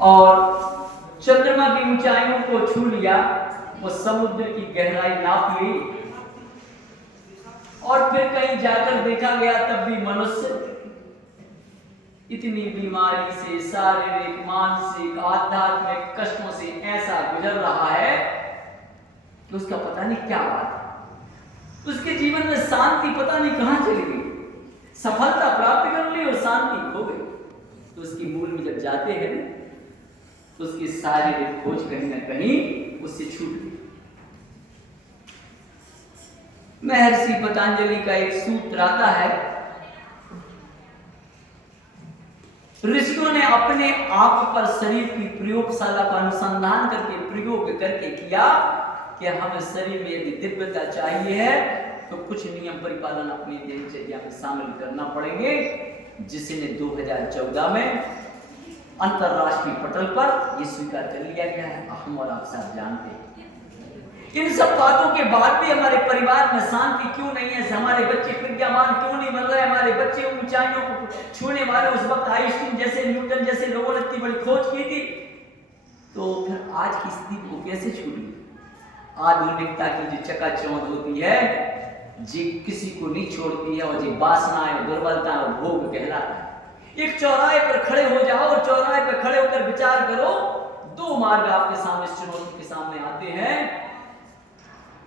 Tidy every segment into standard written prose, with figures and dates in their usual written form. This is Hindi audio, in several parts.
और चंद्रमा की ऊंचाइयों को छू लिया, वो समुद्र की गहराई नाप ली, और फिर कहीं जाकर देखा गया तब भी मनुष्य इतनी बीमारी से, शारीरिक, मानसिक, आध्यात्मिक कष्टों से ऐसा गुजर रहा है कि उसका पता नहीं क्या बात है। उसके जीवन में शांति पता नहीं कहां चली गई, सफलता प्राप्त कर ली और शांति खो गई। तो उसकी मूल में जब जाते हैं तो उसकी शारीरिक खोज कहीं ना कहीं उससे छूट गई। महर्षि पतंजलि का एक सूत्र आता है, ऋषियों ने अपने आप पर शरीर की प्रयोगशाला का अनुसंधान करके, प्रयोग करके किया कि हमें शरीर में यदि दिव्यता चाहिए है तो कुछ नियम परिपालन अपनी दिनचर्या में शामिल करना पड़ेंगे, जिसने 2014 में अंतरराष्ट्रीय पटल पर यह स्वीकार कर लिया गया है। हम और आप सब जानते हैं। इन सब बातों के बाद भी हमारे परिवार में शांति क्यों नहीं है, हमारे बच्चे प्रज्ञावान क्यों नहीं बन रहे, हमारे बच्चे ऊंचाइयों को छूने वाले, उस वक्त आइंस्टीन जैसे, न्यूटन जैसे लोगों ने इतनी बड़ी खोज की थी, तो फिर आज की स्थिति को कैसे छूटी? आधुनिकता की जो चकाचौंध होती है, जी किसी को नहीं छोड़ती है, और जी वासनाएं, दुर्बलता और भोग कहलाता है। एक चौराहे पर खड़े हो जाओ और चौराहे पर खड़े होकर विचार करो, दो मार्ग आपके सामने, चुनौती के सामने आते हैं,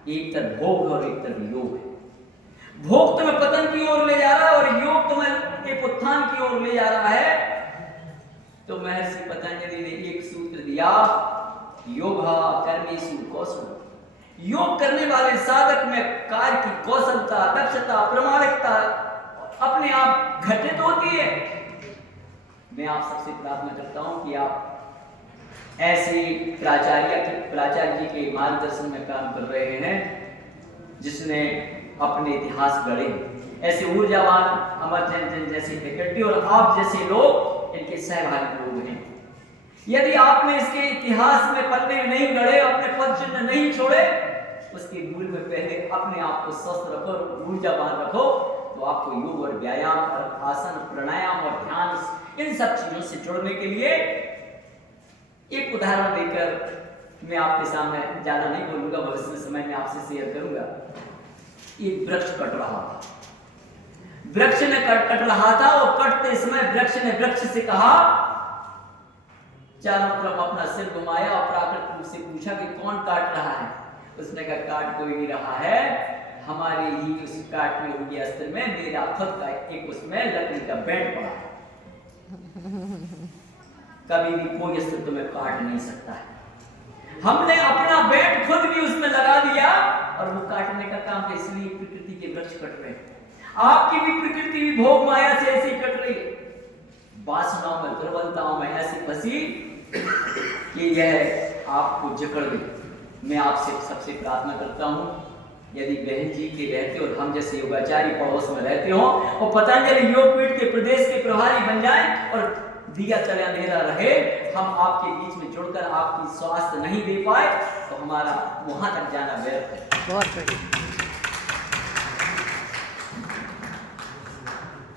एक तरफ भोग और एक तरफ योग है। भोग तुम्हें पतन की ओर ले जा रहा है और योग तुम्हें एक उत्थान की ओर ले जा रहा है। तो महर्षि पतंजलि ने एक सूत्र दिया, योगा कर्मेषु कौशल। योग करने वाले साधक में कार्य की कौशलता, दक्षता, प्रामाणिकता अपने आप घटित होती है। मैं आप सबसे प्रार्थना करता हूं कि आप ऐसे प्राचार्य जी के मार्गदर्शन में काम कर रहे हैं, जिसने अपने इतिहास गढ़े, ऐसे ऊर्जावान अमरचंद जैसे फैकल्टी और आप जैसे लोग इनके सहभागी लोग हैं। यदि आपने इसके इतिहास में पन्ने नहीं गढ़े, अपने पद चिन्ह नहीं छोड़े, उसके मूल में पहले अपने आप को स्वस्थ रखो, ऊर्जावान रखो, तो आपको योग और व्यायाम और आसन, प्राणायाम और ध्यान, इन सब चीजों से जुड़ने के लिए एक उदाहरण देकर मैं आपके सामने ज्यादा नहीं बोलूंगा, भविष्य में समय में आपसे शेयर करूंगा। एक वृक्ष कट रहा था, वृक्ष ने कट रहा था, और कटते समय वृक्ष ने वृक्ष से कहा, चारों तरफ अपना सिर घुमाया और प्राकृतिक रूप से पूछा कि कौन काट रहा है? उसने कहा काट कोई नहीं रहा है, हमारे ही उस काटने हुए अस्त्र में मेरा खुद का एक उसमें लकड़ी का बैंड पड़ा है। कभी भी कोई अस्त्र तुम्हें काट नहीं सकता है। हमने अपना बैंड खुद भी उसमें लगा दिया और वो काटने का काम है, इसलिए प्रकृति के वृक्ष कट रहे हैं। आपकी भी प्रकृति भी भोग माया से ऐसी कट रही है, वासनाओं में, दुर्बलताओं में ऐसी फंसी कि यह आपको जकड़ गई। मैं आपसे सबसे प्रार्थना करता हूं, यदि बहन जी के रहते और हम जैसे योगाचार्य पड़ोस में रहते हो और पतंजलि योगपीठ के प्रदेश के प्रभारी बन जाएं और दिया चले अंधेरा रहे, हम आपके बीच में जुड़कर आपकी स्वास्थ्य नहीं दे पाए, तो हमारा वहां तक जाना व्यर्थ है। बहुत बढ़िया।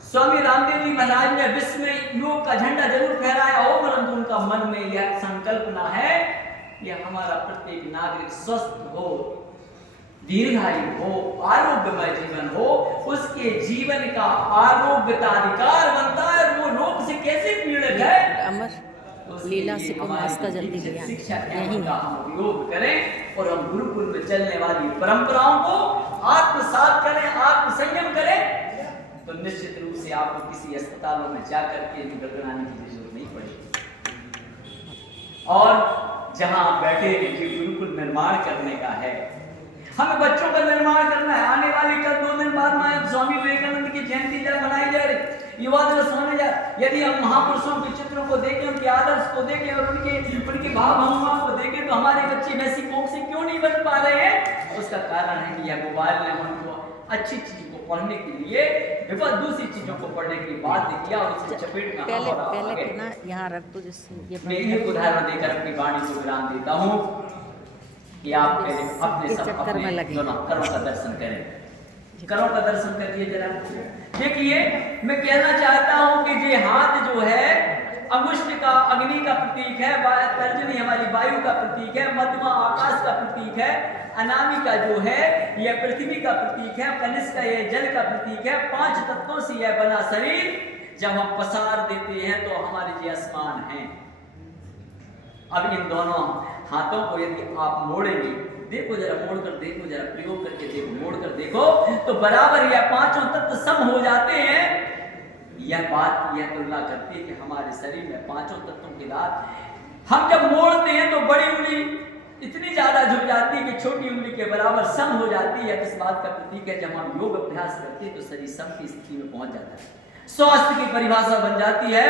स्वामी रामदेव जी महाराज ने विश्व में योग का झंडा जरूर फहराया हो, परंतु उनका मन में यह संकल्पना है कि हमारा प्रत्येक नागरिक स्वस्थ हो, दीर्घायु हो, आरोग्यमय जीवन हो, उसके जीवन का आरोग्यता अधिकार बनता है। वो रोग से कैसे पीड़ित है, अमर लीला से को नाश्ता जल्दी गया शिक्षा यही है। हम उपयोग करें और हम गुरुकुल में चलने वाली परंपराओं को आत्मसात करें, आत्मसंयम करें, तो निश्चित रूप से आपको किसी अस्पतालों में जाकर के गड़गड़ाने की जरूरत नहीं पड़ेगी। और जहां आप बैठे हैं, जो गुरुकुल निर्माण करने का है, हमें बच्चों का निर्माण करना है। आने वाले कल 2 दिन बाद में स्वामी विवेकानंद की जयंती मनाई जा रही, युवा दिवस होने जा। यदि हम महापुरुषों के चित्रों को देखें, उनके आदर्श को देखें और उनके भाव भंगिमाओं को देखें, तो हमारे बच्चे वैसी कोख से क्यों नहीं बन पा रहे हैं? उसका कारण है कि यह मोबाइल ने उनको अच्छी चीज को पढ़ने के लिए विपद दूसरी चीजों को पढ़ने की बात किया और उसकी चपेट में पहले ना यहाँ रख दो, जिससे मैं एक उदाहरण देकर अपनी वाणी को विराम देता हूँ कि आप पहले अपने सब अपने करों का दर्शन करें। करों का दर्शन करिए जरा। देखिए, मैं कहना चाहता हूं कि ये हाथ जो है अंगुष्ठ का अग्नि का प्रतीक है, तर्जनी हमारी वायु का प्रतीक है, मध्यमा आकाश का प्रतीक है, अनामिका जो है यह पृथ्वी का प्रतीक है, कनिष्का यह जल का प्रतीक है। 5 तत्वों से यह बना शरीर जब हम पसार देते हैं तो हमारे ये आसमान है। अब इन दोनों हाथों को यदि आप मोड़ेंगे, देखो जरा मोड़ कर देखो, जरा प्रयोग करके देखो, मोड़ कर देखो तो बराबर यह 5 तत्व सम हो जाते हैं। यह बात यह तुलना करती है कि हमारे शरीर में 5 तत्वों के साथ हम जब मोड़ते हैं तो बड़ी उंगली इतनी ज्यादा झुक जाती है कि छोटी उंगली के बराबर सम हो जाती है। इस बात का प्रतीक है जब हम योग अभ्यास करते हैं तो शरीर सम की स्थिति में पहुंच जाता है। स्वास्थ्य की परिभाषा बन जाती है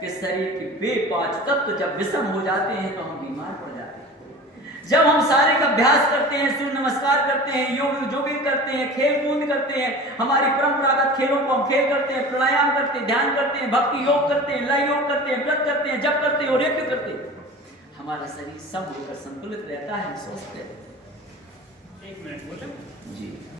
कि शरीर के वे 5 तत्व जब विषम हो जाते हैं तो हम बीमार पड़ जाते हैं। जब हम शारीरिक अभ्यास करते हैं, सूर्य नमस्कार करते हैं, जोगिंग करते हैं, खेल कूद करते हैं, हमारी परंपरागत खेलों को हम खेल करते हैं, प्राणायाम करते हैं, ध्यान करते हैं, भक्ति योग करते हैं, लय योग करते हैं, व्रत करते हैं, जप करते हैं और यज्ञ करते हैं, हमारा शरीर सब होकर संतुलित रहता है, स्वस्थ रहता है।